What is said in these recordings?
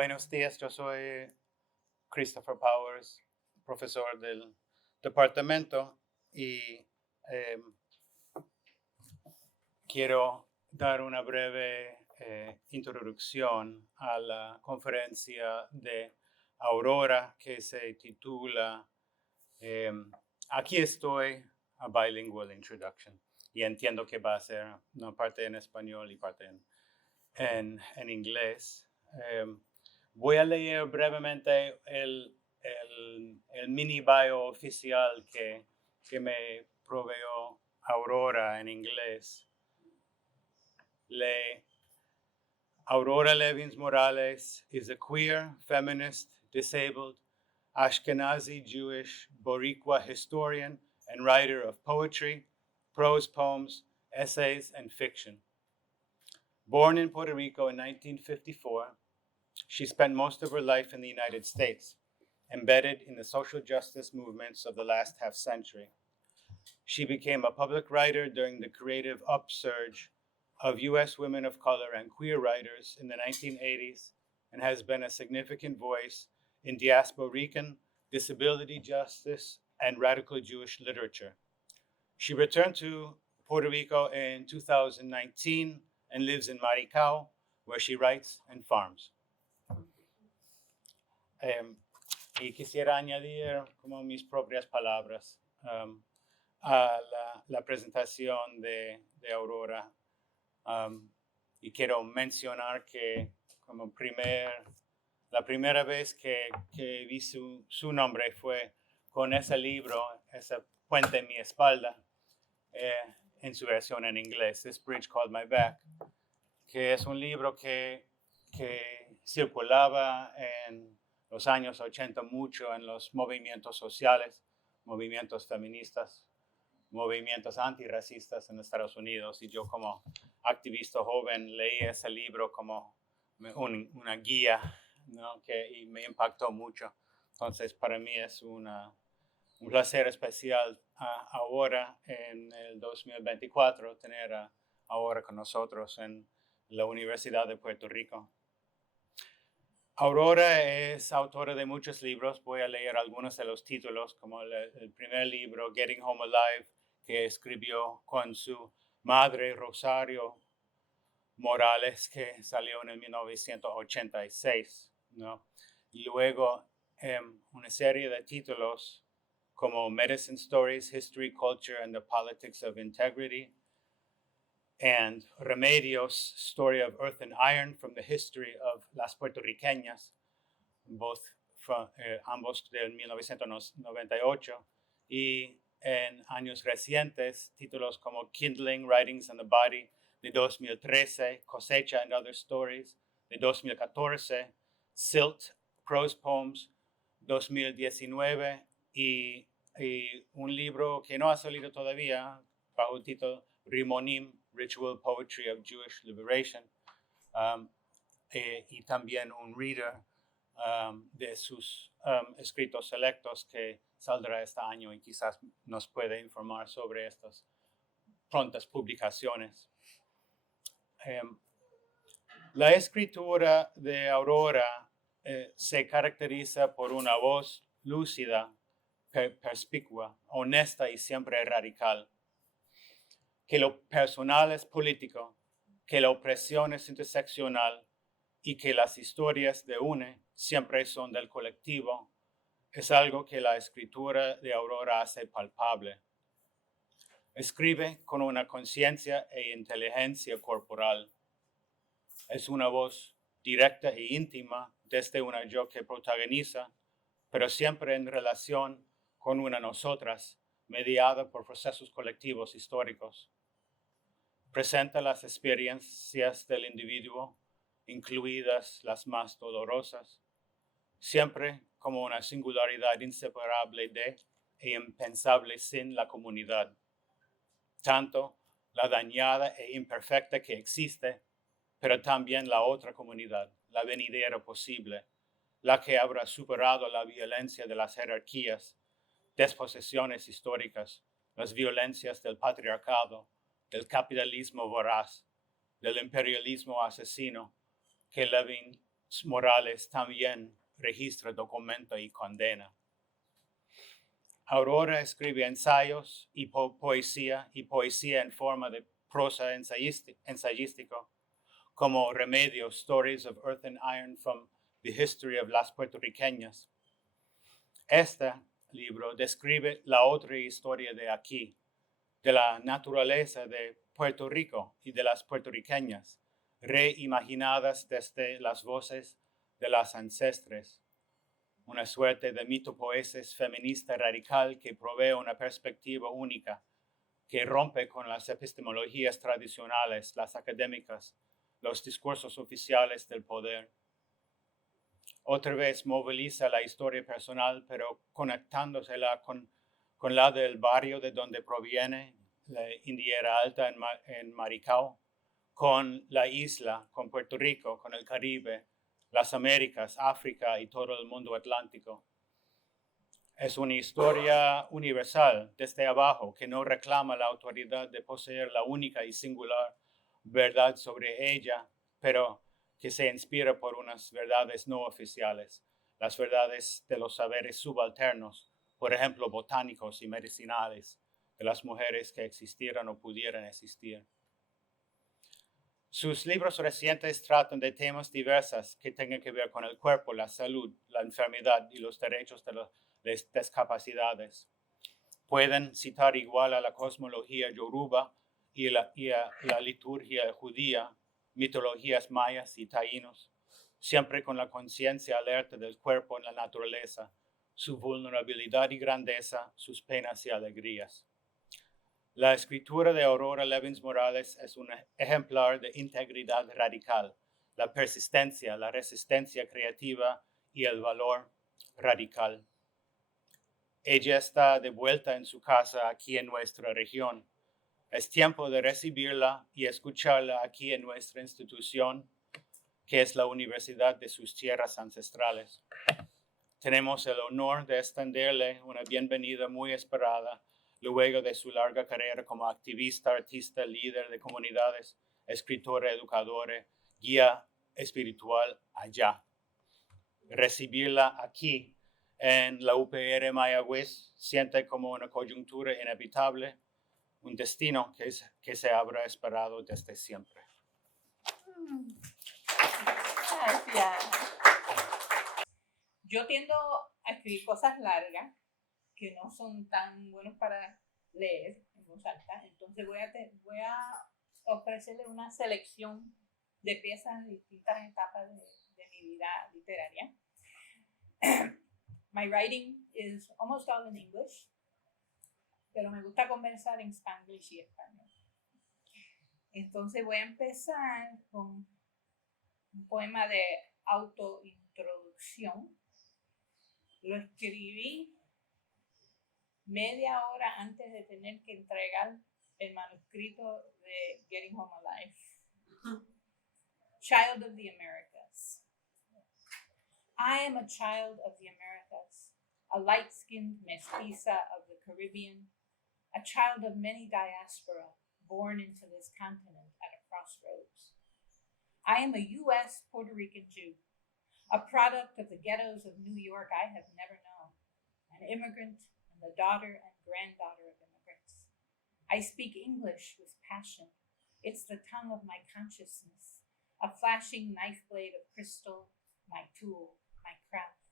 Buenos días, yo soy Christopher Powers, profesor del departamento y em, quiero dar una breve introducción a la conferencia de Aurora que se titula Aquí estoy, a Bilingual Introduction. Y entiendo que va a ser una parte en español y parte en inglés. Voy a leer brevemente el mini bio oficial que me proveyó Aurora en inglés. Aurora Levins Morales is a queer, feminist, disabled, Ashkenazi Jewish Boricua historian and writer of poetry, prose poems, essays, and fiction. Born in Puerto Rico in 1954, she spent most of her life in the United States, embedded in the social justice movements of the last half century. She became a public writer during the creative upsurge of U.S. women of color and queer writers in the 1980s and has been a significant voice in diasporican, disability justice, and radical Jewish literature. She returned to Puerto Rico in 2019 and lives in Maricao, where she writes and farms. Y quisiera añadir como mis propias palabras a la presentación de Aurora. Y quiero mencionar que como la primera vez que vi su nombre fue con ese libro, ese puente en mi espalda, en su versión en inglés, This Bridge Called My Back, que es un libro que circulaba en los años 80 mucho en los movimientos sociales, movimientos feministas, movimientos antirracistas en Estados Unidos. Y yo como activista joven leí ese libro como una guía, ¿no? Y me impactó mucho. Entonces para mí es un placer especial ahora en el 2024 tener ahora con nosotros en la Universidad de Puerto Rico. Aurora es autora de muchos libros. Voy a leer algunos de los títulos, como el primer libro, Getting Home Alive, que escribió con su madre, Rosario Morales, que salió en el 1986, ¿no? Y luego una serie de títulos como Medicine Stories, History, Culture, and the Politics of Integrity, and Remedios, Story of Earth and Iron from the History of las Puertorriqueñas, ambos del 1998, y en años recientes, títulos como Kindling, Writings on the Body, de 2013, Cosecha and Other Stories, de 2014, Silt, Prose Poems, 2019, y un libro que no ha salido todavía, bajo el título Rimonim, Ritual Poetry of Jewish Liberation, y también un reader de sus escritos selectos que saldrá este año y quizás nos puede informar sobre estas prontas publicaciones. La escritura de Aurora se caracteriza por una voz lúcida, perspicua, honesta y siempre radical. Que lo personal es político, que la opresión es interseccional y que las historias de UNE siempre son del colectivo, es algo que la escritura de Aurora hace palpable. Escribe con una conciencia e inteligencia corporal. Es una voz directa e íntima desde una yo que protagoniza, pero siempre en relación con una nosotras, mediada por procesos colectivos históricos. Presenta las experiencias del individuo, incluidas las más dolorosas, siempre como una singularidad inseparable de e impensable sin la comunidad. Tanto la dañada e imperfecta que existe, pero también la otra comunidad, la venidera posible, la que habrá superado la violencia de las jerarquías, desposesiones históricas, las violencias del patriarcado, del capitalismo voraz, del imperialismo asesino, que Levin Morales también registra, documenta y condena. Aurora escribe ensayos y poesía en forma de prosa ensayístico, como Remedios, Stories of Earth and Iron from the History of las Puertorriqueñas. Este libro describe la otra historia de aquí, de la naturaleza de Puerto Rico y de las puertorriqueñas, reimaginadas desde las voces de las ancestres. Una suerte de mitopoesis feminista radical que provee una perspectiva única, que rompe con las epistemologías tradicionales, las académicas, los discursos oficiales del poder. Otra vez moviliza la historia personal, pero conectándosela con la del barrio de donde proviene, la Indiera Alta en Maricao, con la isla, con Puerto Rico, con el Caribe, las Américas, África y todo el mundo atlántico. Es una historia universal desde abajo que no reclama la autoridad de poseer la única y singular verdad sobre ella, pero que se inspira por unas verdades no oficiales, las verdades de los saberes subalternos, por ejemplo, botánicos y medicinales, de las mujeres que existieran o pudieran existir. Sus libros recientes tratan de temas diversos que tengan que ver con el cuerpo, la salud, la enfermedad y los derechos de las discapacidades. Pueden citar igual a la cosmología yoruba y a la liturgia judía, mitologías mayas y taínos, siempre con la conciencia alerta del cuerpo en la naturaleza, su vulnerabilidad y grandeza, sus penas y alegrías. La escritura de Aurora Levins Morales es un ejemplar de integridad radical, la persistencia, la resistencia creativa y el valor radical. Ella está de vuelta en su casa aquí en nuestra región. Es tiempo de recibirla y escucharla aquí en nuestra institución, que es la Universidad de sus tierras ancestrales. Tenemos el honor de extenderle una bienvenida muy esperada luego de su larga carrera como activista, artista, líder de comunidades, escritora, educadora, guía espiritual allá. Recibirla aquí en la UPR Mayagüez siente como una coyuntura inevitable, un destino que se habrá esperado desde siempre. Gracias. Yo tiendo a escribir cosas largas que no son tan buenos para leer en voz alta, entonces voy a ofrecerle una selección de piezas de distintas etapas de mi vida literaria. My writing is almost all in English, pero me gusta conversar en Spanglish y español. Entonces voy a empezar con un poema de autointroducción. Lo escribí media hora antes de tener que entregar el manuscrito de Getting Home Alive. Child of the Americas. I am a child of the Americas, a light-skinned mestiza of the Caribbean, a child of many diaspora, born into this continent at a crossroads. I am a U.S. Puerto Rican Jew, a product of the ghettos of New York I have never known, an immigrant and the daughter and granddaughter of immigrants. I speak English with passion. It's the tongue of my consciousness, a flashing knife blade of crystal, my tool, my craft.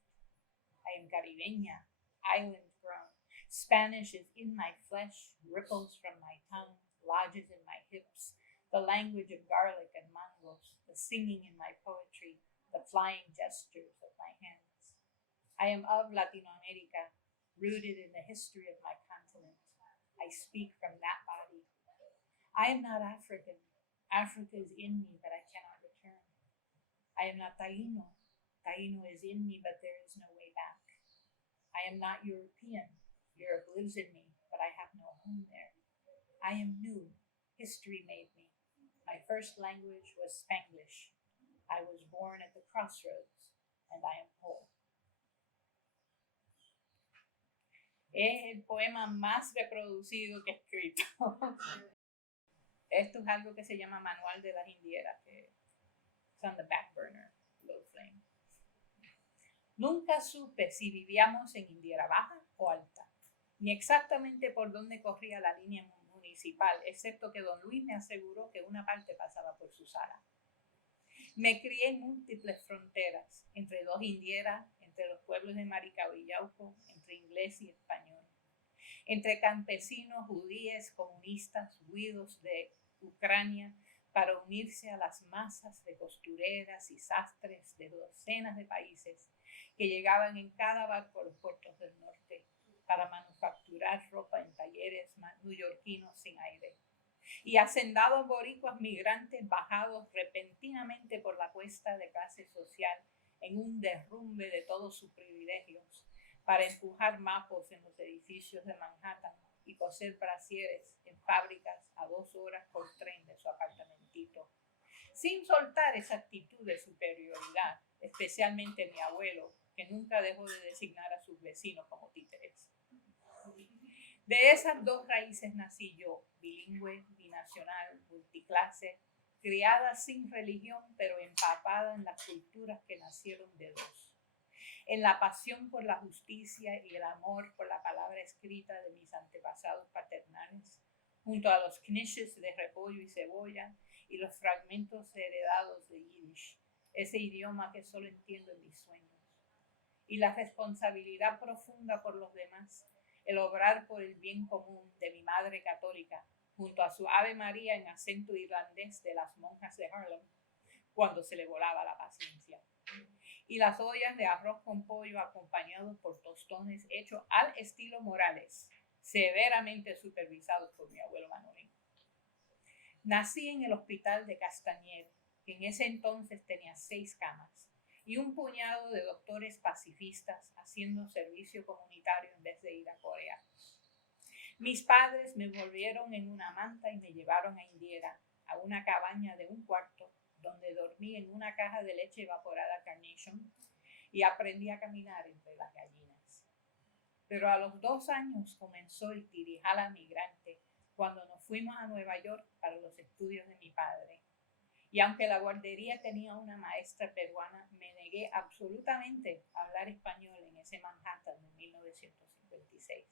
I am Caribeña, island grown. Spanish is in my flesh, ripples from my tongue, lodges in my hips, the language of garlic and mangos, the singing in my poetry, the flying gestures of my hands. I am of Latinoamérica, rooted in the history of my continent. I speak from that body. I am not African. Africa is in me, but I cannot return. I am not Taino. Taino is in me, but there is no way back. I am not European. Europe lives in me, but I have no home there. I am new. History made me. My first language was Spanglish. I was born at the crossroads, and I am whole. Es el poema más reproducido que he escrito. Esto es algo que se llama Manual de las Indieras, que es on the back burner. Overflow Flame. Nunca supe si vivíamos en Indiera Baja o Alta, ni exactamente por dónde corría la línea municipal, excepto que don Luis me aseguró que una parte pasaba por su sala. Me crié en múltiples fronteras, entre dos indieras, entre los pueblos de Maricao y Yauco, entre inglés y español, entre campesinos, judíes, comunistas, huidos de Ucrania, para unirse a las masas de costureras y sastres de docenas de países que llegaban en cada barco a los puertos del norte para manufacturar ropa en talleres neoyorquinos sin aire. Y hacendados boricuas migrantes bajados repentinamente por la cuesta de clase social en un derrumbe de todos sus privilegios para empujar mapos en los edificios de Manhattan y coser brasieres en fábricas a 2 horas por tren de su apartamentito, sin soltar esa actitud de superioridad, especialmente mi abuelo, que nunca dejó de designar a sus vecinos como títeres. De esas dos raíces nací yo, bilingüe, binacional, multiclase, criada sin religión, pero empapada en las culturas que nacieron de dos, en la pasión por la justicia y el amor por la palabra escrita de mis antepasados paternales, junto a los knishes de repollo y cebolla y los fragmentos heredados de Yiddish, ese idioma que solo entiendo en mis sueños, y la responsabilidad profunda por los demás, el obrar por el bien común de mi madre católica, junto a su Ave María en acento irlandés de las monjas de Harlem, cuando se le volaba la paciencia. Y las ollas de arroz con pollo acompañados por tostones hechos al estilo Morales, severamente supervisados por mi abuelo Manolín. Nací en el hospital de Castañer, que en ese entonces tenía 6 camas, y un puñado de doctores pacifistas haciendo servicio comunitario en vez de ir a Corea. Mis padres me envolvieron en una manta y me llevaron a Indiera, a una cabaña de 1 cuarto, donde dormí en una caja de leche evaporada Carnation y aprendí a caminar entre las gallinas. Pero a los 2 años comenzó el tirijala migrante, cuando nos fuimos a Nueva York para los estudios de mi padre. Y aunque la guardería tenía una maestra peruana, me negué absolutamente a hablar español en ese Manhattan de 1956.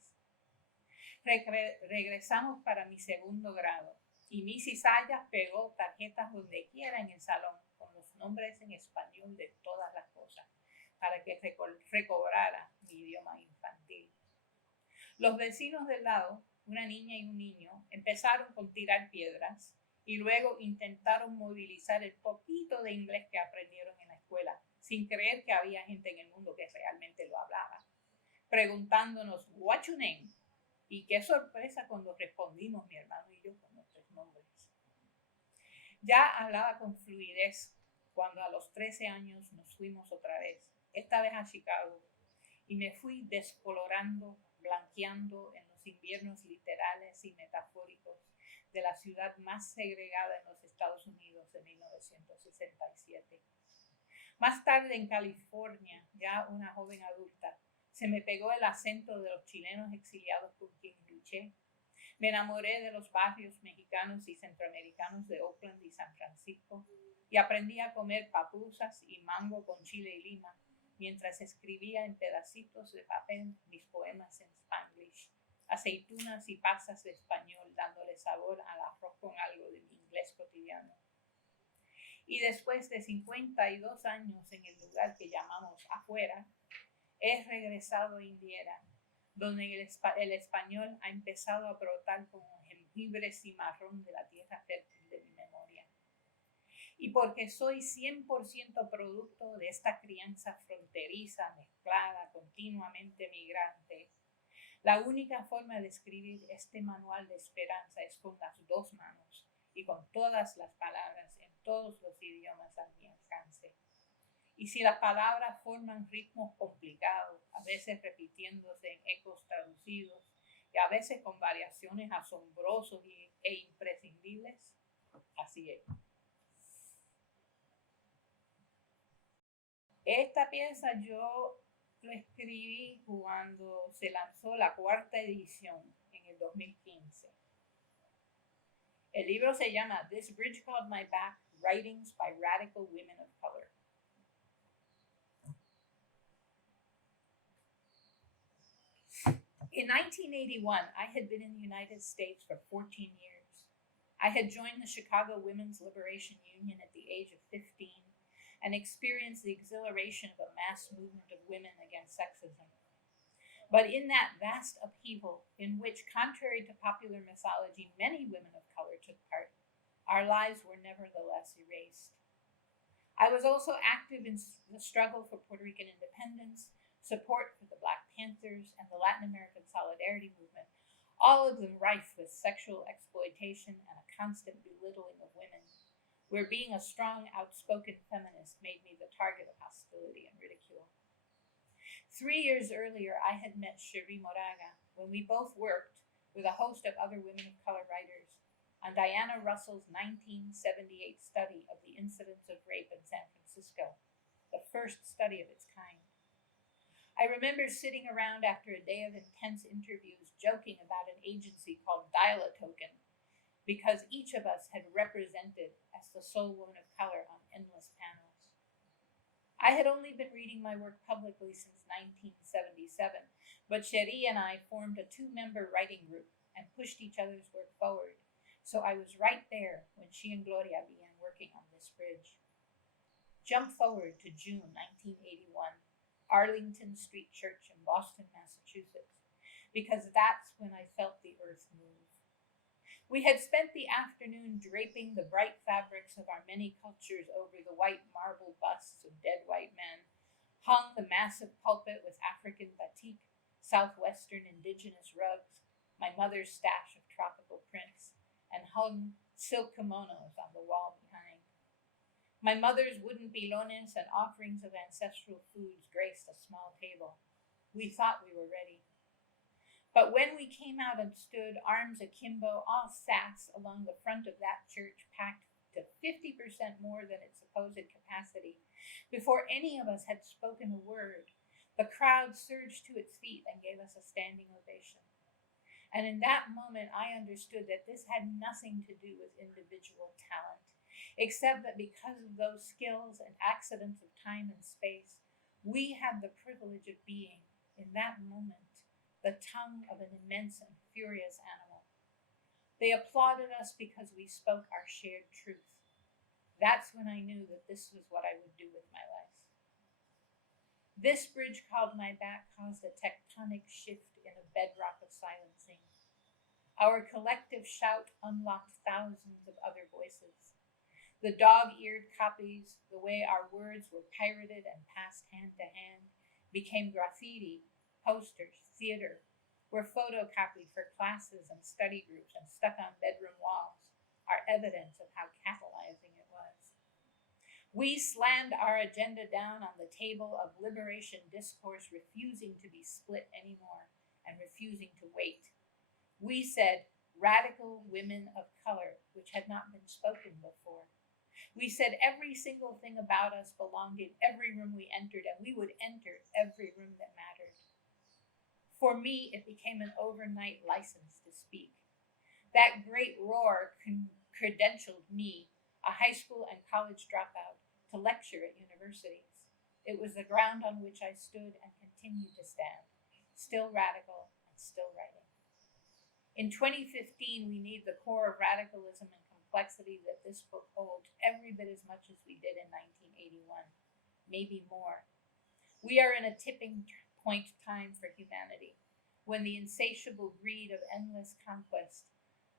Regresamos para mi 2º grado y Mrs. Sayas pegó tarjetas donde quiera en el salón con los nombres en español de todas las cosas para que recobrara mi idioma infantil. Los vecinos del lado, una niña y un niño, empezaron con tirar piedras y luego intentaron movilizar el poquito de inglés que aprendieron en la escuela, sin creer que había gente en el mundo que realmente lo hablaba, preguntándonos, "What's your name?" Y qué sorpresa cuando respondimos mi hermano y yo con nuestros nombres. Ya hablaba con fluidez cuando a los 13 años nos fuimos otra vez, esta vez a Chicago, y me fui descolorando, blanqueando en los inviernos literales y metafóricos de la ciudad más segregada en los Estados Unidos de 1967. Más tarde en California, ya una joven adulta, se me pegó el acento de los chilenos exiliados con quien luché. Me enamoré de los barrios mexicanos y centroamericanos de Oakland y San Francisco y aprendí a comer papusas y mango con chile y lima mientras escribía en pedacitos de papel mis poemas en Spanglish, aceitunas y pasas de español dándole sabor al arroz con algo de mi inglés cotidiano. Y después de 52 años en el lugar que llamamos afuera, he regresado a Indiera, donde el español ha empezado a brotar como jengibre cimarrón de la tierra fértil de mi memoria. Y porque soy 100% producto de esta crianza fronteriza, mezclada, continuamente migrante, la única forma de escribir este manual de esperanza es con las 2 manos y con todas las palabras en todos los idiomas a mi alcance. Y si las palabras forman ritmos complicados, a veces repitiéndose en ecos traducidos, y a veces con variaciones asombrosas e imprescindibles, así es. Esta pieza yo lo escribí cuando se lanzó la 4ª edición en el 2015. El libro se llama This Bridge Called My Back, Writings by Radical Women of Color. In 1981, I had been in the United States for 14 years. I had joined the Chicago Women's Liberation Union at the age of 15 and experienced the exhilaration of a mass movement of women against sexism. But in that vast upheaval, in which, contrary to popular mythology, many women of color took part, our lives were nevertheless erased. I was also active in the struggle for Puerto Rican independence, support for the Black Panthers, and the Latin American Solidarity Movement, all of them rife with sexual exploitation and a constant belittling of women, where being a strong, outspoken feminist made me the target of hostility and ridicule. 3 years earlier, I had met Cherie Moraga when we both worked with a host of other women of color writers on Diana Russell's 1978 study of the incidence of rape in San Francisco, the first study of its kind. I remember sitting around after a day of intense interviews joking about an agency called Dial-A-Token because each of us had represented as the sole woman of color on endless panels. I had only been reading my work publicly since 1977, but Cherie and I formed a 2-member writing group and pushed each other's work forward, so I was right there when she and Gloria began working on this bridge. Jump forward to June 1981, Arlington Street Church in Boston, Massachusetts, because that's when I felt the earth move. We had spent the afternoon draping the bright fabrics of our many cultures over the white marble busts of dead white men, hung the massive pulpit with African batik, southwestern indigenous rugs, my mother's stash of tropical prints, and hung silk kimonos on the wall behind. My mother's wooden pilones and offerings of ancestral foods graced a small table. We thought we were ready. But when we came out and stood, arms akimbo, all sats along the front of that church packed to 50% more than its supposed capacity, before any of us had spoken a word, the crowd surged to its feet and gave us a standing ovation. And in that moment, I understood that this had nothing to do with individual talent, except that because of those skills and accidents of time and space, we had the privilege of being, in that moment, the tongue of an immense and furious animal. They applauded us because we spoke our shared truth. That's when I knew that this was what I would do with my life. This bridge called my back caused a tectonic shift in a bedrock of silencing. Our collective shout unlocked thousands of other voices. The dog-eared copies, the way our words were pirated and passed hand to hand, became graffiti, posters, theater, were photocopied for classes and study groups and stuck on bedroom walls, are evidence of how catalyzing it was. We slammed our agenda down on the table of liberation discourse, refusing to be split anymore and refusing to wait. We said radical women of color, which had not been spoken before. We said every single thing about us belonged in every room we entered, and we would enter every room that mattered. For me, it became an overnight license to speak. That great roar credentialed me, a high school and college dropout, to lecture at universities. It was the ground on which I stood and continued to stand, still radical and still writing. In 2015, we need the core of radicalism and complexity that this book holds every bit as much as we did in 1981, maybe more. We are in a tipping point time for humanity, when the insatiable greed of endless conquest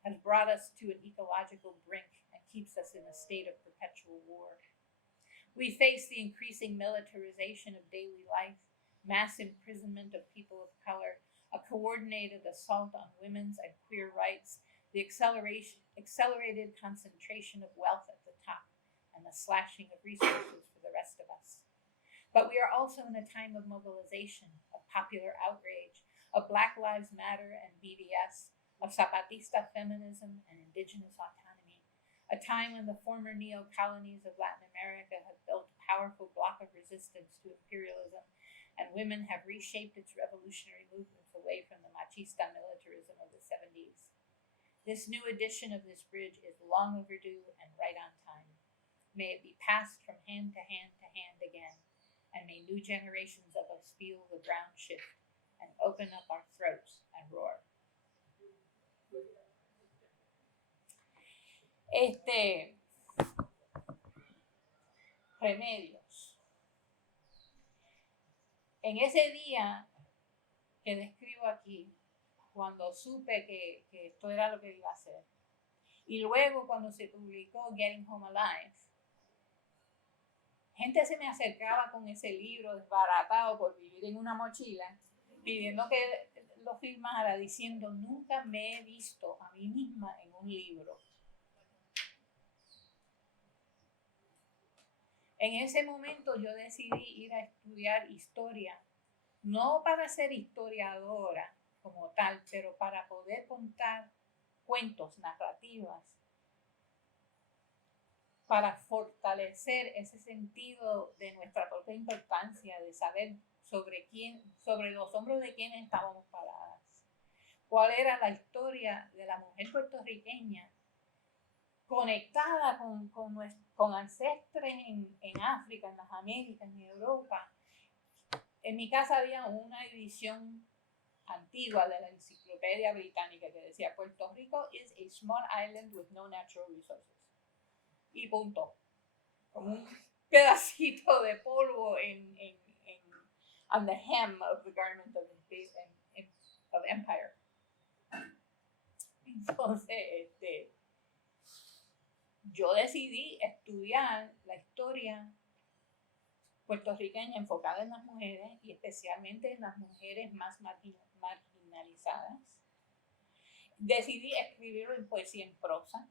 has brought us to an ecological brink and keeps us in a state of perpetual war. We face the increasing militarization of daily life, mass imprisonment of people of color, a coordinated assault on women's and queer rights, the accelerated concentration of wealth at the top, and the slashing of resources for the rest of us. But we are also in a time of mobilization, of popular outrage, of Black Lives Matter and BDS, of Zapatista feminism and indigenous autonomy, a time when the former neo-colonies of Latin America have built a powerful block of resistance to imperialism, and women have reshaped its revolutionary movements away from the machista militarism of the 70s. This new edition of this bridge is long overdue and right on time. May it be passed from hand to hand to hand again, and may new generations of us feel the ground shift and open up our throats and roar. Remedios. En ese día que describo aquí, cuando supe que esto era lo que iba a hacer, y luego cuando se publicó Getting Home Alive, gente se me acercaba con ese libro desbaratado por vivir en una mochila, pidiendo que lo firmara, diciendo, nunca me he visto a mí misma en un libro. En ese momento yo decidí ir a estudiar historia, no para ser historiadora como tal, pero para poder contar cuentos, narrativas, para fortalecer ese sentido de nuestra propia importancia, de saber sobre los hombros de quiénes estábamos paradas, cuál era la historia de la mujer puertorriqueña conectada con ancestres en África, en las Américas, en Europa. En mi casa había una edición antigua de la enciclopedia británica que decía Puerto Rico is a small island with no natural resources. Y punto. Como un pedacito de polvo on the hem of the garment of empire. Entonces, yo decidí estudiar la historia puertorriqueña enfocada en las mujeres y especialmente en las mujeres más marginalizadas. Decidí escribirlo en poesía en prosa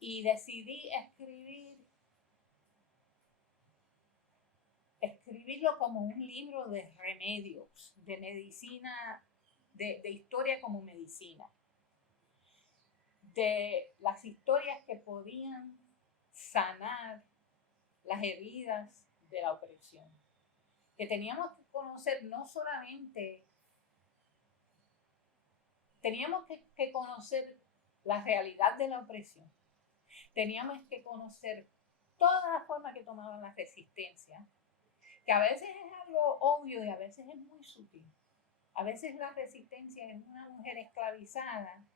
y decidí escribirlo como un libro de remedios, de medicina, de historia como medicina, de las historias que podían sanar las heridas de la opresión, que teníamos que conocer no solamente, teníamos que conocer la realidad de la opresión, teníamos que conocer todas las formas que tomaban la resistencia, que a veces es algo obvio y a veces es muy sutil. A veces la resistencia es una mujer esclavizada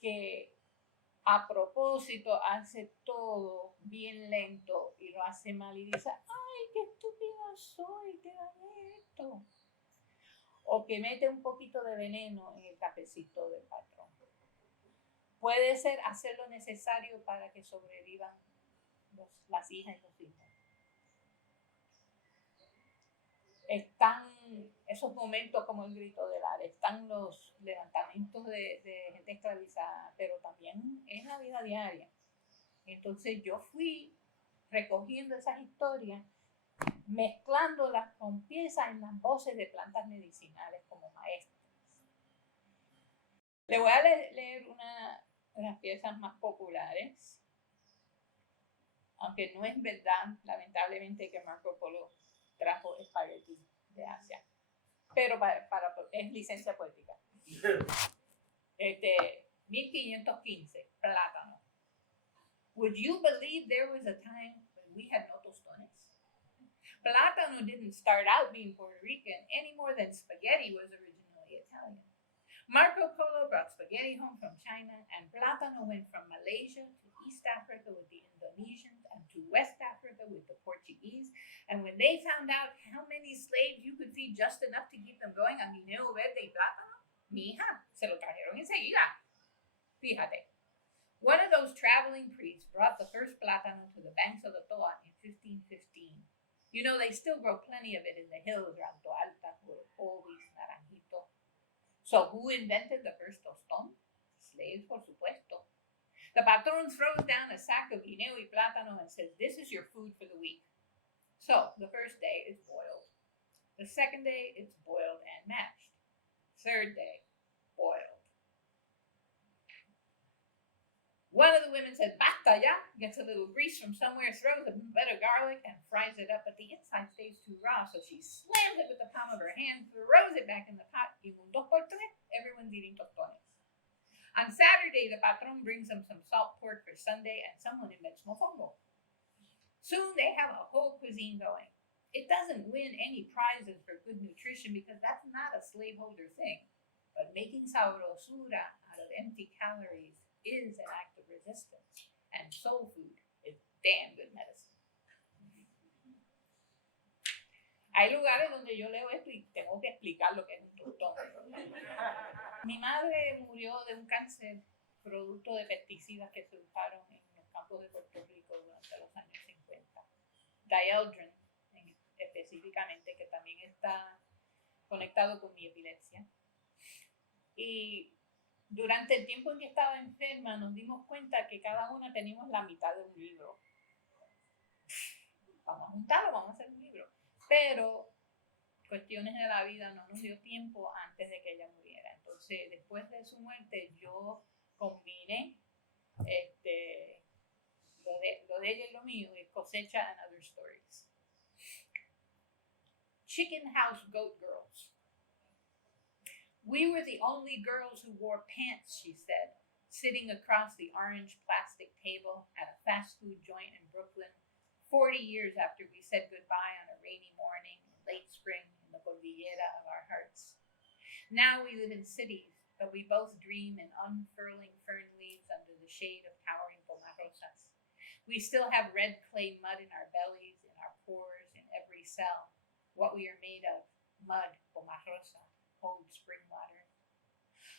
que a propósito hace todo bien lento y lo hace mal y dice, ay, qué estúpida soy, te gané esto. O que mete un poquito de veneno en el cafecito del patrón. Puede ser hacer lo necesario para que sobrevivan las hijas y los hijos. Están esos momentos como el grito del Ares, están los levantamientos de gente esclavizada, pero también es la vida diaria. Entonces yo fui recogiendo esas historias, mezclándolas con piezas en las voces de plantas medicinales como maestras. Le voy a leer una de las piezas más populares, aunque no es verdad, lamentablemente, que Marco Polo trajo espagueti de Asia, pero es licencia poética. 1515, plátano. Would you believe there was a time when we had no tostones? Plátano didn't start out being Puerto Rican any more than spaghetti was originally Italian. Marco Polo brought spaghetti home from China, and plátano went from Malaysia to East Africa with the Indonesians and to West Africa with the Portuguese. And when they found out how many slaves you could feed just enough to keep them going on guineo verde y plátano, mija, se lo trajeron enseguida. Fíjate. One of those traveling priests brought the first plátano to the banks of the Toa in 1515. You know, they still grow plenty of it in the hills around Toalta, Orocovis, Naranjito. So who invented the first tostón? Slaves, por supuesto. The patrón throws down a sack of guineo y plátano and says, this is your food for the week. So the first day it's boiled. The second day it's boiled and mashed. Third day, boiled. One of the women says, basta ya, gets a little grease from somewhere, throws a bit of garlic, and fries it up, but the inside stays too raw, so she slams it with the palm of her hand, throws it back in the pot, y un dos por tres, everyone's eating tostones. On Saturday, the patron brings them some salt pork for Sunday, and someone invents mofongo. Soon they have a whole cuisine going. It doesn't win any prizes for good nutrition because that's not a slaveholder thing. But making sabrosura out of empty calories is an act of resistance. And soul food is damn good medicine. Hay lugares donde yo leo esto y tengo que explicar lo que es un tostón. Mi madre murió de un cáncer producto de pesticidas que se usaron en los campos de Puerto Rico durante los años 50. Dieldrin, específicamente, que también está conectado con mi epilepsia. Y durante el tiempo en que estaba enferma nos dimos cuenta que cada una teníamos la mitad de un libro. Vamos a juntarlo, vamos a hacer un libro. Pero cuestiones de la vida no nos dio tiempo antes de que ella muriera. Entonces, después de su muerte, yo combiné lo de ella y lo mío, y Cosecha and Other Stories. Chicken House Goat Girls. We were the only girls who wore pants, she said, sitting across the orange plastic table at a fast food joint in Brooklyn, 40 years after we said goodbye on a rainy morning in late spring in the cordillera of our hearts. Now we live in cities, but we both dream in unfurling fern leaves under the shade of towering pomarosas. We still have red clay mud in our bellies, in our pores, in every cell. What we are made of, mud, pomarosa, cold spring water.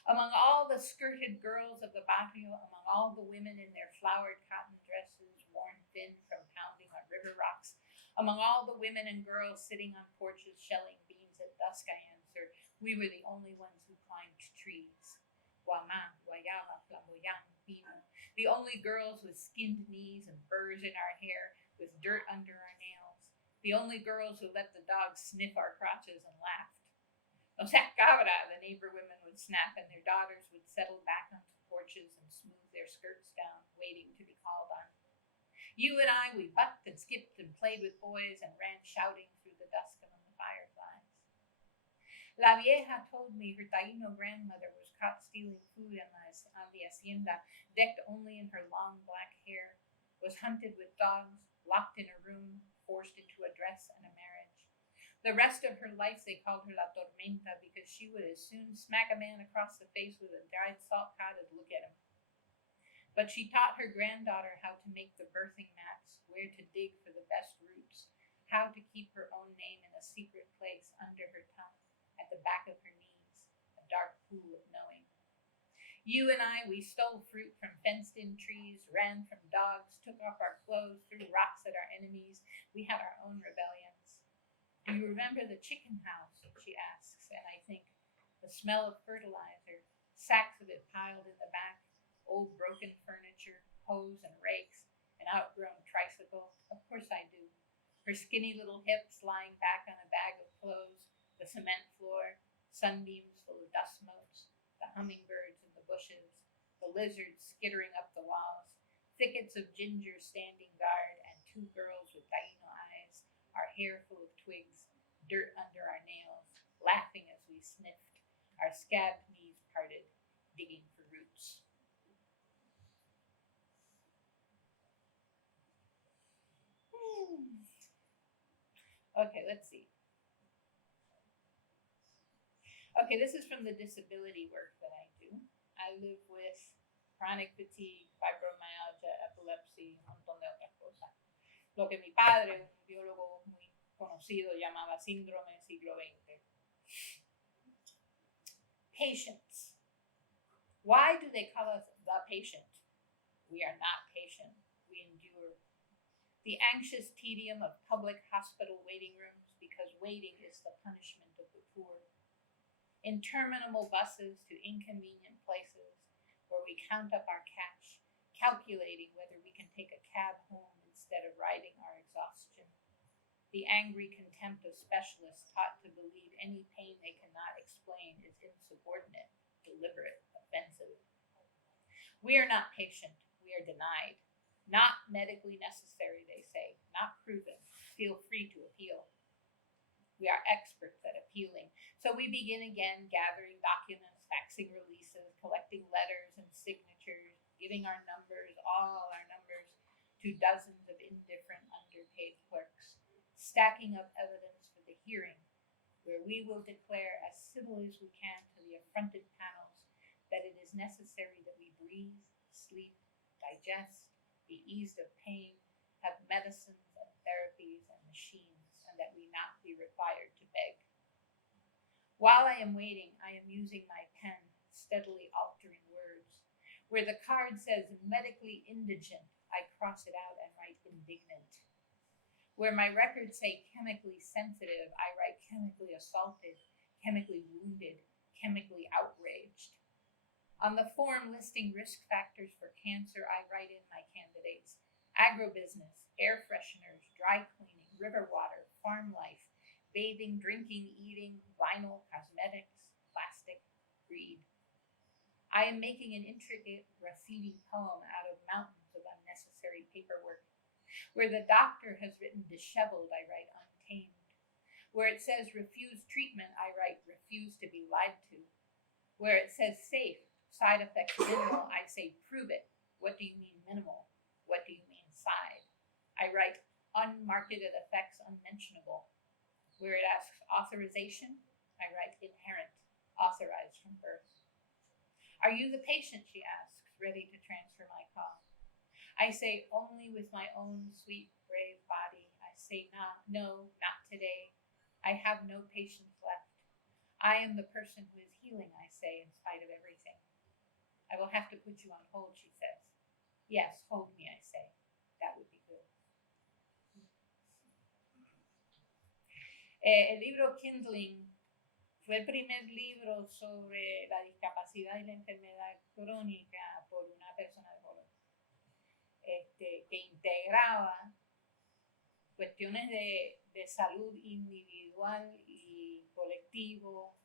Among all the skirted girls of the barrio, among all the women in their flowered cotton dresses, worn thin from pounding on river rocks, among all the women and girls sitting on porches shelling beans at dusk, I answered, we were the only ones who climbed trees. Guamá, guayaba, flamboyant, pino. The only girls with skinned knees and burrs in our hair, with dirt under our nails. The only girls who let the dogs sniff our crotches and laughed. No seas cabra, the neighbor women would snap, and their daughters would settle back onto porches and smooth their skirts down, waiting to be called on. You and I, we bucked and skipped and played with boys and ran shouting through the dusk among the fireflies. La vieja told me her Taino grandmother was caught stealing food on the hacienda, decked only in her long black hair, was hunted with dogs, locked in a room, forced into a dress and a marriage. The rest of her life they called her La Tormenta because she would as soon smack a man across the face with a dried salt cod as look at him. But she taught her granddaughter how to make the birthing mats, where to dig for the best roots, how to keep her own name in a secret place under her tongue, at the back of her knees, a dark pool of knowing. You and I, we stole fruit from fenced-in trees, ran from dogs, took off our clothes, threw rocks at our enemies. We had our own rebellions. Do you remember the chicken house, she asks, and I think the smell of fertilizer, sacks of it piled in the back, old broken furniture, hoes and rakes, an outgrown tricycle. Of course I do. Her skinny little hips lying back on a bag of clothes, the cement floor, sunbeams full of dust motes, the hummingbirds in the bushes, the lizards skittering up the walls, thickets of ginger standing guard, and two girls with Taino eyes, our hair full of twigs, dirt under our nails, laughing as we sniffed, our scabbed knees parted, digging for roots. Okay, let's see. Okay, this is from the disability work that I do. I live with chronic fatigue, fibromyalgia, epilepsy, un montón de otras cosas. Lo que mi padre, un biólogo muy conocido, llamaba síndrome del siglo XX. Patients. Why do they call us the patient? We are not patient. We endure. The anxious tedium of public hospital waiting rooms because waiting is the punishment of the poor. Interminable buses to inconvenient places where we count up our cash, calculating whether we can take a cab home instead of riding our exhaustion. The angry contempt of specialists taught to believe any pain they cannot explain is insubordinate, deliberate, offensive. We are not patient. We are denied. Not medically necessary, they say. Not proven. Feel free to appeal. We are experts at appealing. So we begin again gathering documents, faxing releases, collecting letters and signatures, giving our numbers, all our numbers, to dozens of indifferent underpaid clerks, stacking up evidence for the hearing, where we will declare as civil as we can to the affronted panels that it is necessary that we breathe, sleep, digest, be eased of pain, have medicines and therapies and machines, and that we not be required to beg. While I am waiting, I am using my pen, steadily altering words. Where the card says medically indigent, I cross it out and write indignant. Where my records say chemically sensitive, I write chemically assaulted, chemically wounded, chemically outraged. On the form listing risk factors for cancer, I write in my candidates: agrobusiness, air fresheners, dry cleaning, river water, farm life, bathing, drinking, eating, vinyl, cosmetics, plastic, greed. I am making an intricate graffiti poem out of mountains of unnecessary paperwork. Where the doctor has written disheveled, I write untamed. Where it says refuse treatment, I write refuse to be lied to. Where it says safe, side effects minimal, I say prove it. What do you mean minimal? What do you mean side? I write unmarketed effects unmentionable. Where it asks authorization, I write inherent, authorized from birth. Are you the patient, she asks, ready to transfer my call? I say only with my own sweet, brave body. I say no, not today. I have no patience left. I am the person who is healing, I say, in spite of everything. I will have to put you on hold, she says. Yes, hold me, I say. That would be good. El libro Kindling fue el primer libro sobre la discapacidad y la enfermedad crónica por una persona de color, que integraba cuestiones de salud individual y colectivo,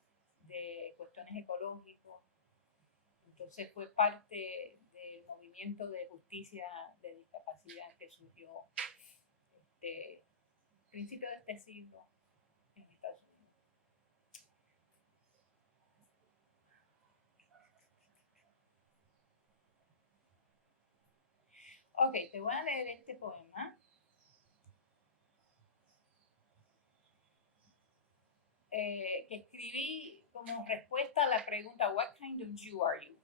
de cuestiones ecológicas. Entonces fue parte del movimiento de justicia de discapacidad que surgió a principios de este siglo en Estados Unidos. Ok, te voy a leer este poema. Que escribí como respuesta a la pregunta What kind of Jew are you?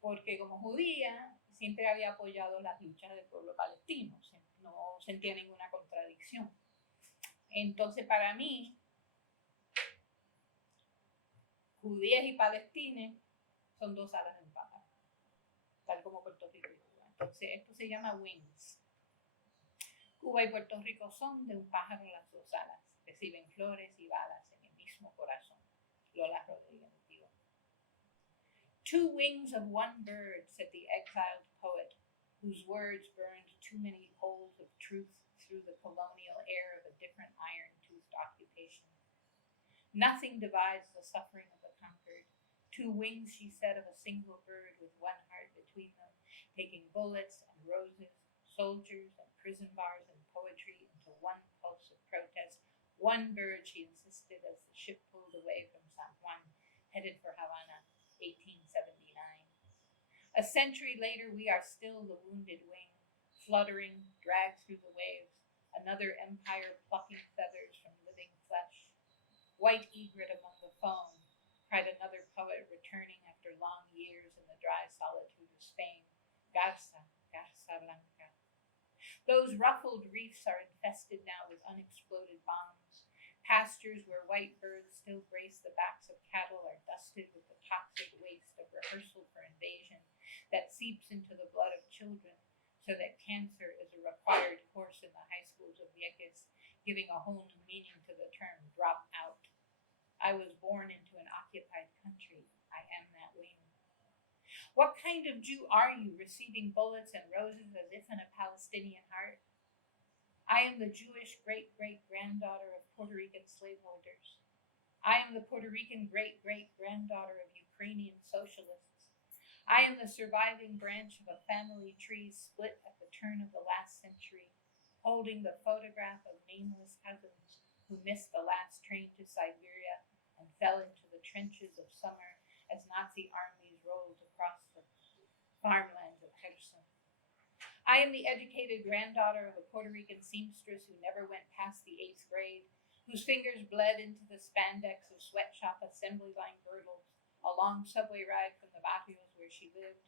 Porque como judía siempre había apoyado las luchas del pueblo palestino, no sentía ninguna contradicción. Entonces para mí, judías y palestinos son dos alas de un pájaro, tal como Puerto Rico y Cuba. Entonces esto se llama wings. Cuba y Puerto Rico son de un pájaro las dos alas, reciben flores y balas en el mismo corazón. Lola Rodríguez dijo. Two wings of one bird, said the exiled poet, whose words burned too many holes of truth through the colonial air of a different iron-toothed occupation. Nothing divides the suffering of the conquered. Two wings, she said, of a single bird with one heart between them, taking bullets and roses, soldiers and prison bars and poetry into one pulse of protest. One bird, she insisted, as the ship pulled away from San Juan, headed for Havana, 1879. A century later, we are still the wounded wing, fluttering, dragged through the waves, another empire plucking feathers from living flesh. White egret among the foam, cried another poet returning after long years in the dry solitude of Spain. Garza, Garza Blanca. Those ruffled reefs are infested now with unexploded bombs. Pastures where white birds still grace the backs of cattle are dusted with the toxic waste of rehearsal for invasion that seeps into the blood of children, so that cancer is a required course in the high schools of Vieques, giving a whole new meaning to the term drop out. I was born into an occupied country. I am that wing. What kind of Jew are you, receiving bullets and roses as if in a Palestinian heart? I am the Jewish great-great-granddaughter of Puerto Rican slaveholders. I am the Puerto Rican great-great-granddaughter of Ukrainian socialists. I am the surviving branch of a family tree split at the turn of the last century, holding the photograph of nameless cousins who missed the last train to Siberia and fell into the trenches of summer as Nazi armies rolled across the farmlands of Kherson. I am the educated granddaughter of a Puerto Rican seamstress who never went past the 8th grade, whose fingers bled into the spandex of sweatshop assembly line girdles, a long subway ride from the barrios where she lived,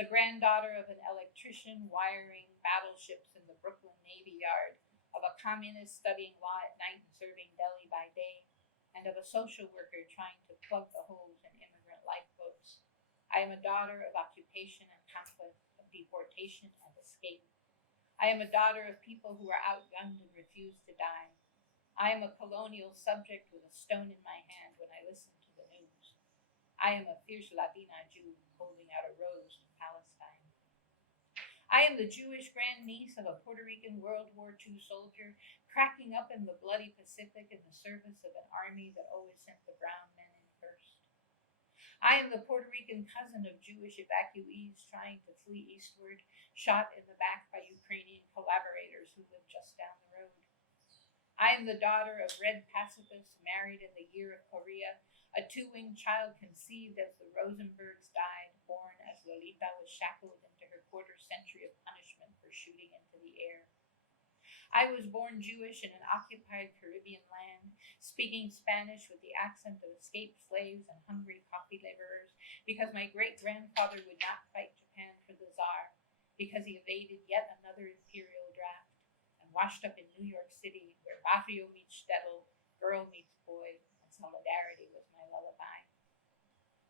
the granddaughter of an electrician wiring battleships in the Brooklyn Navy Yard, of a communist studying law at night and serving deli by day, and of a social worker trying to plug the holes in immigrant lifeboats. I am a daughter of occupation and conflict, of deportation and escape. I am a daughter of people who are outgunned and refuse to die. I am a colonial subject with a stone in my hand when I listen to the news. I am a fierce Latina Jew holding out a rose to Palestine. I am the Jewish grandniece of a Puerto Rican World War II soldier cracking up in the bloody Pacific in the service of an army that always sent the brown men in first. I am the Puerto Rican cousin of Jewish evacuees trying to flee eastward, shot in the back by Ukrainian collaborators who live just down the road. I am the daughter of red pacifists married in the year of Korea, a two-winged child conceived as the Rosenbergs died, born as Lolita was shackled into her quarter-century of punishment for shooting into the air. I was born Jewish in an occupied Caribbean land, speaking Spanish with the accent of escaped slaves and hungry coffee laborers, because my great-grandfather would not fight Japan for the Tsar, because he evaded yet another imperial draft, and washed up in New York City, where barrio meets shtetl, girl meets boy, and solidarity was my lullaby.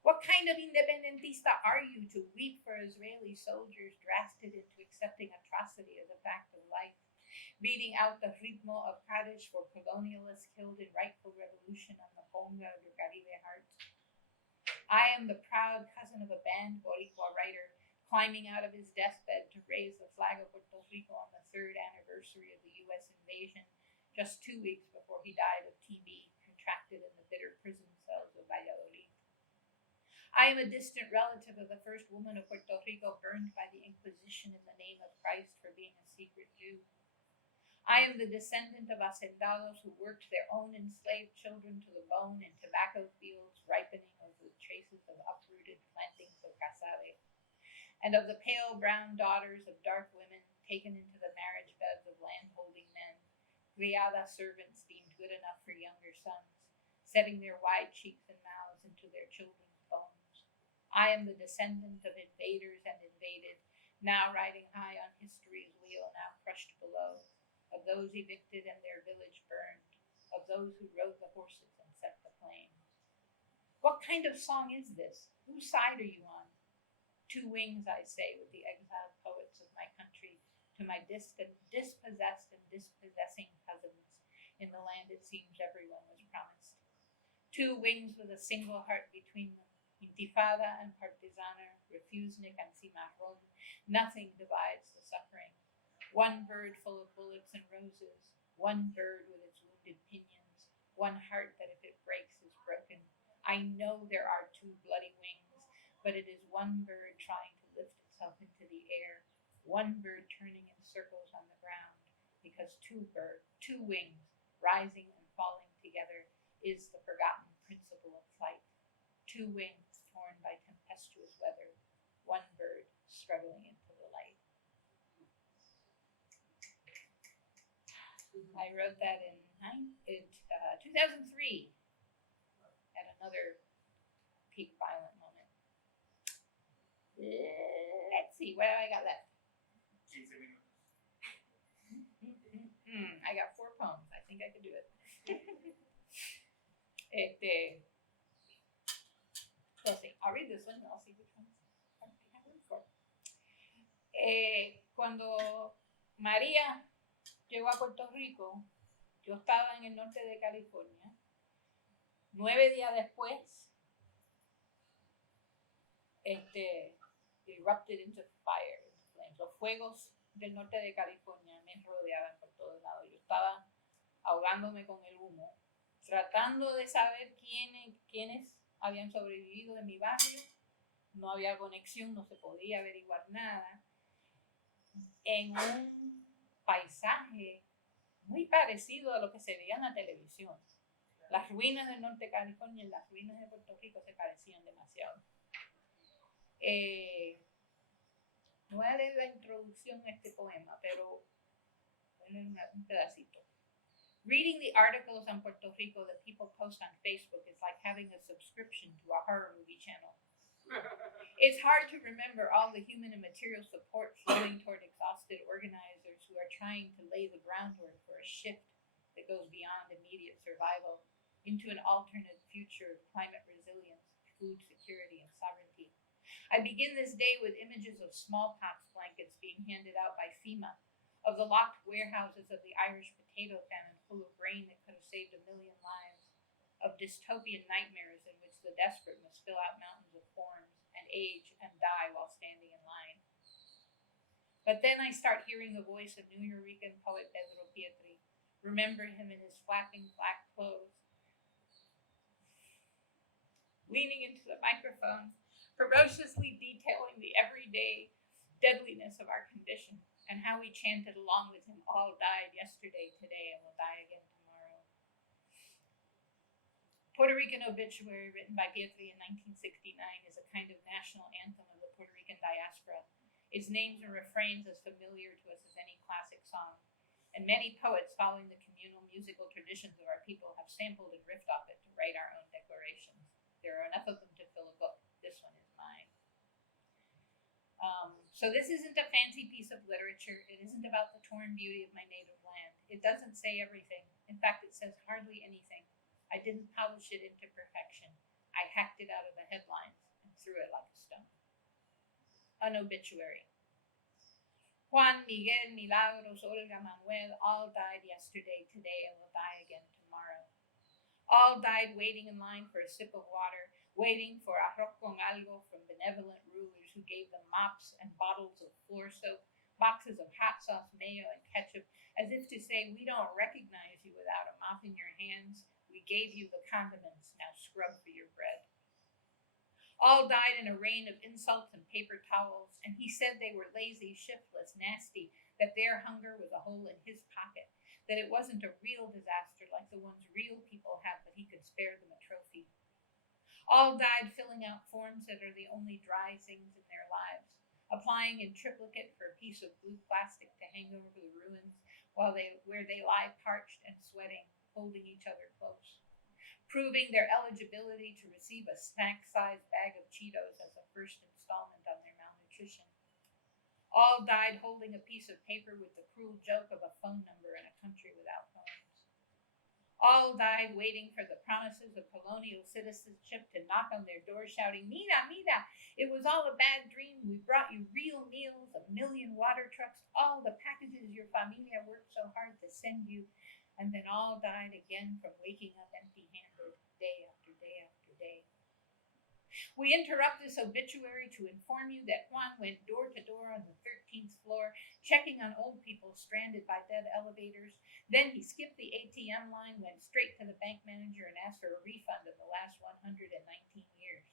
What kind of independentista are you to weep for Israeli soldiers drafted into accepting atrocity as a fact of life, beating out the ritmo of Kaddish for colonialists killed in rightful revolution on the Ponga of your Caribe heart? I am the proud cousin of a banned Boricua writer climbing out of his deathbed to raise the flag of Puerto Rico on the 3rd anniversary of the U.S. invasion, just 2 weeks before he died of TB, contracted in the bitter prison cells of Valladolid. I am a distant relative of the first woman of Puerto Rico burned by the Inquisition in the name of Christ for being a secret Jew. I am the descendant of hacendados who worked their own enslaved children to the bone in tobacco fields ripening over the traces of uprooted plantings of cassave, and of the pale brown daughters of dark women taken into the marriage beds of landholding men, criada servants deemed good enough for younger sons, setting their wide cheeks and mouths into their children's bones. I am the descendant of invaders and invaded, now riding high on history's wheel, now crushed below, of those evicted and their village burned, of those who rode the horses and set the flames. What kind of song is this? Whose side are you on? Two wings, I say, with the exiled poets of my country, to my dispossessed and dispossessing cousins in the land it seems everyone was promised. Two wings with a single heart between them, intifada and partisaner, refusnik and cimarron, nothing divides the suffering. One bird full of bullets and roses, one bird with its wounded pinions, one heart that if it breaks is broken. I know there are two bloody wings, but it is one bird trying to lift itself into the air, one bird turning in circles on the ground, because two wings, rising and falling together, is the forgotten principle of flight. Two wings torn by tempestuous weather, one bird struggling into the light. I wrote that in 2003 at another peak violent moment. Let's see, what have I got left? 15 minutos. I got 4 poems. I think I could do it. Let's see. I'll read this one and I'll see which ones I have room for. Cuando María llegó a Puerto Rico, yo estaba en el norte de California. 9 días después, erupted into fire, into flames. Los fuegos del norte de California me rodeaban por todos lados. Yo estaba ahogándome con el humo, tratando de saber quiénes habían sobrevivido en mi barrio. No había conexión, no se podía averiguar nada. En un paisaje muy parecido a lo que se veía en la televisión. Las ruinas del norte de California y las ruinas de Puerto Rico se parecían demasiado. 9 voy a leer la introducción a este poema, pero voy a leer un pedacito. Reading the articles on Puerto Rico that people post on Facebook is like having a subscription to a horror movie channel. It's hard to remember all the human and material support flowing toward exhausted organizers who are trying to lay the groundwork for a shift that goes beyond immediate survival into an alternate future of climate resilience, food security, and sovereignty. I begin this day with images of smallpox blankets being handed out by FEMA, of the locked warehouses of the Irish potato famine full of grain that could have saved 1 million lives, of dystopian nightmares in which the desperate must fill out mountains of forms and age and die while standing in line. But then I start hearing the voice of New Yorican poet Pedro Pietri. Remember him in his flapping black clothes, leaning into the microphone, ferociously detailing the everyday deadliness of our condition, and how we chanted along with him, all died yesterday, today, and will die again tomorrow. Puerto Rican Obituary, written by Pietri in 1969, is a kind of national anthem of the Puerto Rican diaspora. Its names and refrains as familiar to us as any classic song. And many poets following the communal musical traditions of our people have sampled and riffed off it to write our own declarations. There are enough of them to fill a book. This one is mine. So this isn't a fancy piece of literature. It isn't about the torn beauty of my native land. It doesn't say everything. In fact, it says hardly anything. I didn't polish it into perfection. I hacked it out of the headlines and threw it like a stone. An obituary. Juan, Miguel, Milagros, Olga, Manuel all died yesterday, today, and will die again tomorrow. All died waiting in line for a sip of water, waiting for arroz con algo from benevolent rulers who gave them mops and bottles of floor soap, boxes of hot sauce, mayo, and ketchup, as if to say, we don't recognize you without a mop in your hands. We gave you the condiments, now scrub for your bread. All died in a rain of insults and paper towels, and he said they were lazy, shiftless, nasty, that their hunger was a hole in his pocket, that it wasn't a real disaster like the ones real people have, but he could spare them a trophy. All died filling out forms that are the only dry things in their lives, applying in triplicate for a piece of blue plastic to hang over the ruins where they lie parched and sweating, holding each other close, proving their eligibility to receive a snack-sized bag of Cheetos as a first installment on their malnutrition. All died holding a piece of paper with the cruel joke of a phone number in a country without phones. All died waiting for the promises of colonial citizenship to knock on their doors shouting, Mira, mira, it was all a bad dream. We brought you real meals, 1 million water trucks, all the packages your familia worked so hard to send you. And then all died again from waking up empty-handed day after day after day. We interrupt this obituary to inform you that Juan went door to door on the 13th floor, checking on old people stranded by dead elevators. Then he skipped the ATM line, went straight to the bank manager, and asked for a refund of the last 119 years.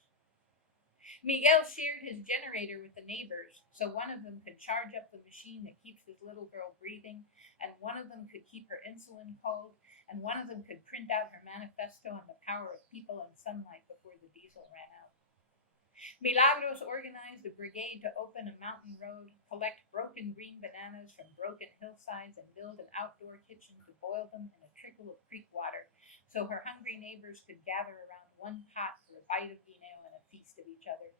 Miguel shared his generator with the neighbors, so one of them could charge up the machine that keeps his little girl breathing, and one of them could keep her insulin cold, and one of them could print out her manifesto on the power of people and sunlight before the diesel ran out. Milagros organized a brigade to open a mountain road, collect broken green bananas from broken hillsides, and build an outdoor kitchen to boil them in a trickle of creek water so her hungry neighbors could gather around one pot for a bite of guineo and a feast of each other.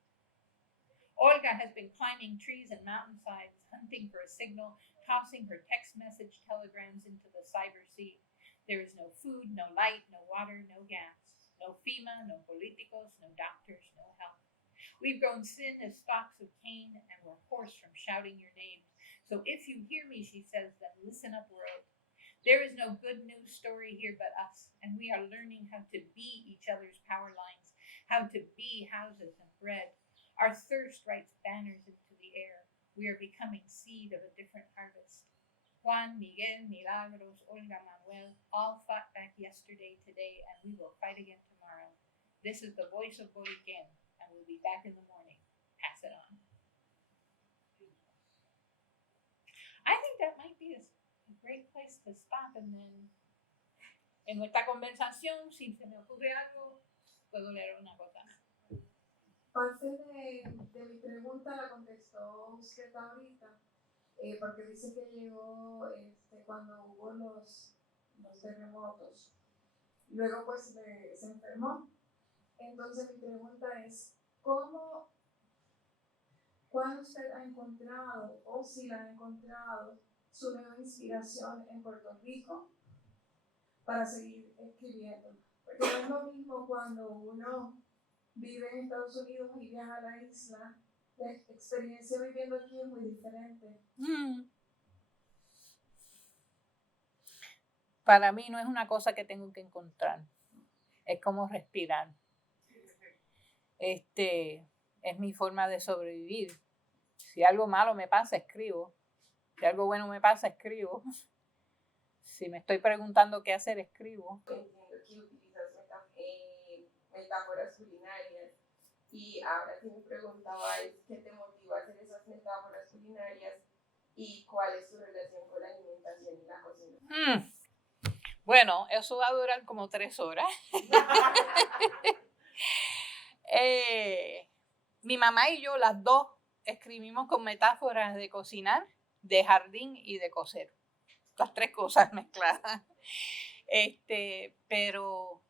Olga has been climbing trees and mountainsides, hunting for a signal, tossing her text message telegrams into the cyber sea. There is no food, no light, no water, no gas, no FEMA, no politicos, no doctors, no help. We've grown thin as stalks of cane, and we're hoarse from shouting your names. So if you hear me, she says, then listen up, world. There is no good news story here but us, and we are learning how to be each other's power lines, how to be houses and bread. Our thirst writes banners into the air. We are becoming seed of a different harvest. Juan, Miguel, Milagros, Olga, Manuel all fought back yesterday, today, and we will fight again tomorrow. This is the voice of Boriquen, and we'll be back in the morning. Pass it on. I think that might be a great place to stop, and then en nuestra conversación, si se me ocurre algo, puedo leer una cosa. Parte de mi pregunta la contestó usted ahorita, porque dice que llegó cuando hubo los terremotos. Luego pues se enfermó. Entonces mi pregunta es, ¿cuándo usted ha encontrado, o si la ha encontrado, su nueva inspiración en Puerto Rico para seguir escribiendo? Porque no es lo mismo cuando uno vive en Estados Unidos y viaja a la isla, la experiencia viviendo aquí es muy diferente. Para mí no es una cosa que tengo que encontrar, es como respirar. Es mi forma de sobrevivir. Si algo malo me pasa, escribo. Si algo bueno me pasa, escribo. Si me estoy preguntando qué hacer, escribo. Entiendo que utilizas metáforas culinarias y ahora sí me preguntaba es qué te motiva a hacer esas metáforas culinarias y cuál es tu relación con la alimentación y la cocina. Bueno, eso va a durar como 3 horas. Mi mamá y yo, las dos, escribimos con metáforas de cocinar, de jardín y de coser. Las 3 cosas mezcladas. Pero,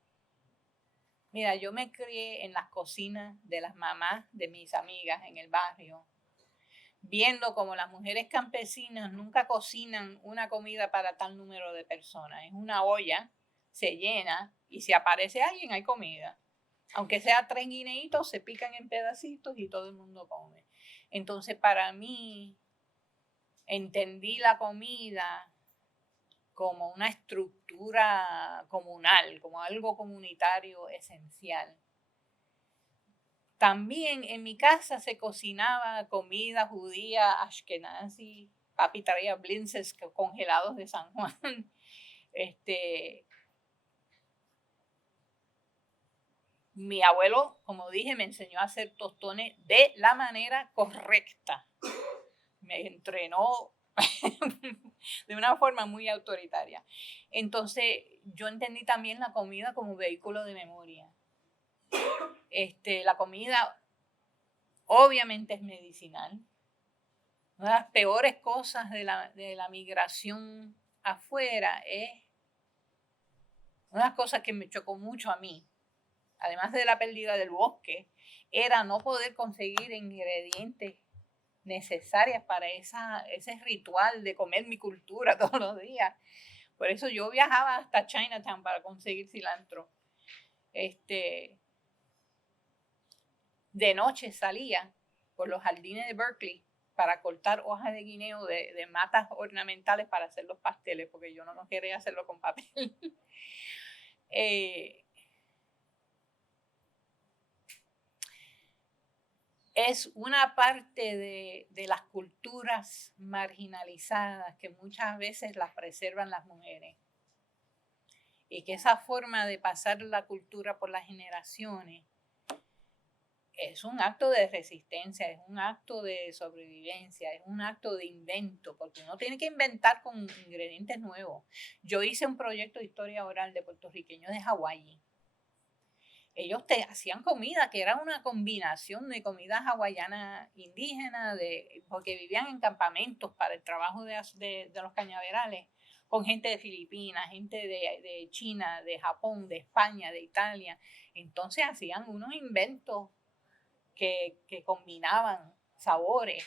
mira, yo me crié en las cocinas de las mamás de mis amigas en el barrio, viendo como las mujeres campesinas nunca cocinan una comida para tal número de personas. Es una olla, se llena y si aparece alguien hay comida. Aunque sea 3 guineitos, se pican en pedacitos y todo el mundo come. Entonces, para mí, entendí la comida como una estructura comunal, como algo comunitario esencial. También en mi casa se cocinaba comida judía, ashkenazi, papi traía blintzes congelados de San Juan. Mi abuelo, como dije, me enseñó a hacer tostones de la manera correcta. Me entrenó de una forma muy autoritaria. Entonces, yo entendí también la comida como vehículo de memoria. La comida obviamente es medicinal. Una de las peores cosas de la migración afuera es una de las cosas que me chocó mucho a mí, además de la pérdida del bosque, era no poder conseguir ingredientes necesarias para ese ritual de comer mi cultura todos los días. Por eso yo viajaba hasta Chinatown para conseguir cilantro. De noche salía por los jardines de Berkeley para cortar hojas de guineo de matas ornamentales para hacer los pasteles, porque yo no quería hacerlo con papel. Es una parte de las culturas marginalizadas que muchas veces las preservan las mujeres. Y que esa forma de pasar la cultura por las generaciones es un acto de resistencia, es un acto de sobrevivencia, es un acto de invento, porque uno tiene que inventar con ingredientes nuevos. Yo hice un proyecto de historia oral de puertorriqueños de Hawái. Ellos hacían comida que era una combinación de comida hawaiana indígena, porque vivían en campamentos para el trabajo de los cañaverales, con gente de Filipinas, gente de China, de Japón, de España, de Italia. Entonces hacían unos inventos que combinaban sabores,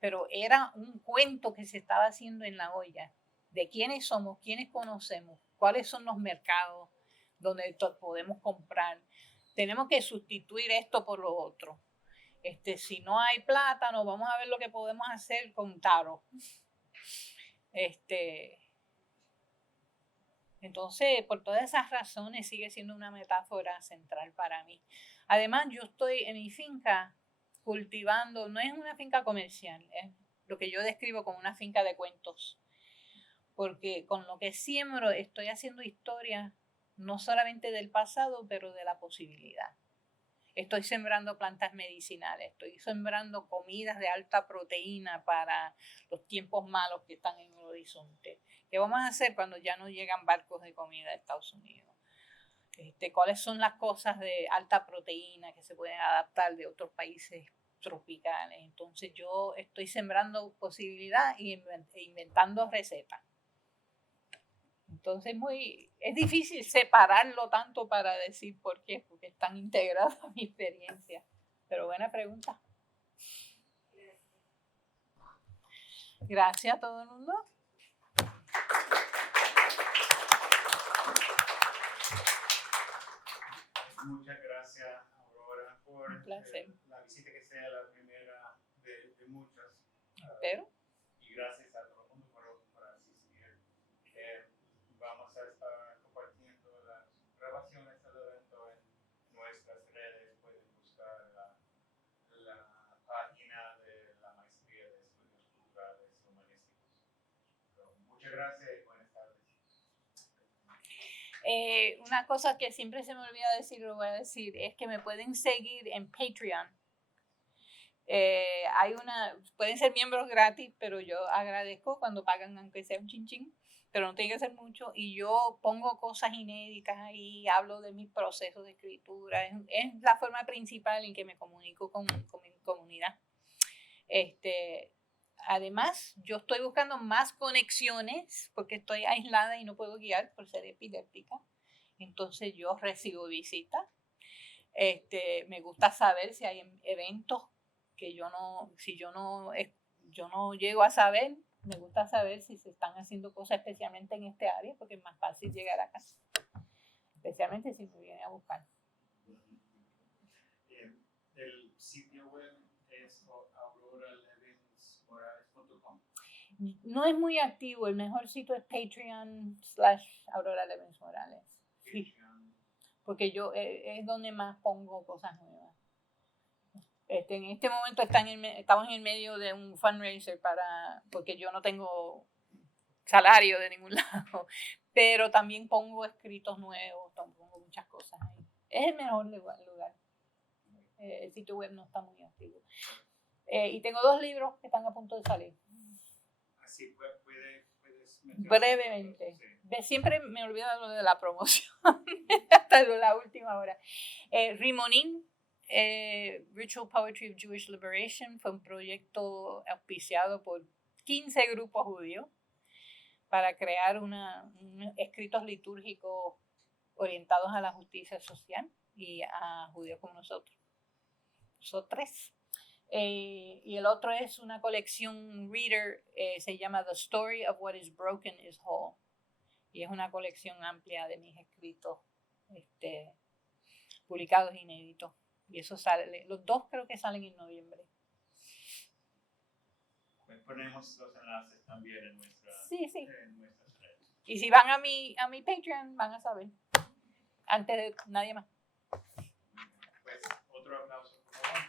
pero era un cuento que se estaba haciendo en la olla, de quiénes somos, quiénes conocemos, cuáles son los mercados donde podemos comprar. Tenemos que sustituir esto por lo otro. Si no hay plátano, vamos a ver lo que podemos hacer con taro. Entonces, por todas esas razones, sigue siendo una metáfora central para mí. Además, yo estoy en mi finca cultivando, no es una finca comercial, es lo que yo describo como una finca de cuentos. Porque con lo que siembro estoy haciendo historia no solamente del pasado, pero de la posibilidad. Estoy sembrando plantas medicinales, estoy sembrando comidas de alta proteína para los tiempos malos que están en el horizonte. ¿Qué vamos a hacer cuando ya no llegan barcos de comida de Estados Unidos? cuáles son las cosas de alta proteína que se pueden adaptar de otros países tropicales. Entonces yo estoy sembrando posibilidad e inventando recetas. Entonces es difícil separarlo tanto para decir por qué, porque están integradas a mi experiencia. Pero buena pregunta. Gracias a todo el mundo. Muchas gracias, Aurora, por Un placer. la visita, que sea la primera de muchas. Espero. Y gracias a todo el mundo por asistir. Vamos a estar compartiendo las grabaciones del evento en nuestras redes. Pueden buscar la página de la Maestría de Estudios Culturales y Humanísticos. Muchas gracias y buenas tardes. Una cosa que siempre se me olvida decir, lo voy a decir, es que me pueden seguir en Patreon. Pueden ser miembros gratis, pero yo agradezco cuando pagan, aunque sea un chinchín, pero no tiene que ser mucho. Y yo pongo cosas inéditas ahí, hablo de mis procesos de escritura. Es la forma principal en que me comunico con mi comunidad. Además, yo estoy buscando más conexiones porque estoy aislada y no puedo guiar por ser epiléptica. Entonces yo recibo visitas. Me gusta saber si hay eventos que yo no llego a saber. Me gusta saber si se están haciendo cosas especialmente en este área porque es más fácil llegar acá. Especialmente si me vienen a buscar. El sitio web es auroralevensmorales.com. No es muy activo, el mejor sitio es Patreon/Aurora Levens Morales. Sí, porque yo es donde más pongo cosas nuevas. En este momento estamos en el medio de un fundraiser porque yo no tengo salario de ningún lado, pero también pongo escritos nuevos, pongo muchas cosas ahí. Es el mejor lugar. El sitio web no está muy activo. Y tengo 2 libros que están a punto de salir. Así puedes mencionar. Brevemente. Sí. Siempre me olvido lo de la promoción hasta la última hora. Rimonim, Ritual Poetry of Jewish Liberation, fue un proyecto auspiciado por 15 grupos judíos para crear escritos litúrgicos orientados a la justicia social y a judíos como nosotros. Nosotros. Y el otro es una colección reader, se llama The Story of What is Broken is Whole. Y es una colección amplia de mis escritos publicados inéditos. Y eso sale, los 2 creo que salen en noviembre. Pues ponemos los enlaces también en nuestras redes. Y si van a mi Patreon, van a saber. Antes de nadie más. Pues otro aplauso, por favor.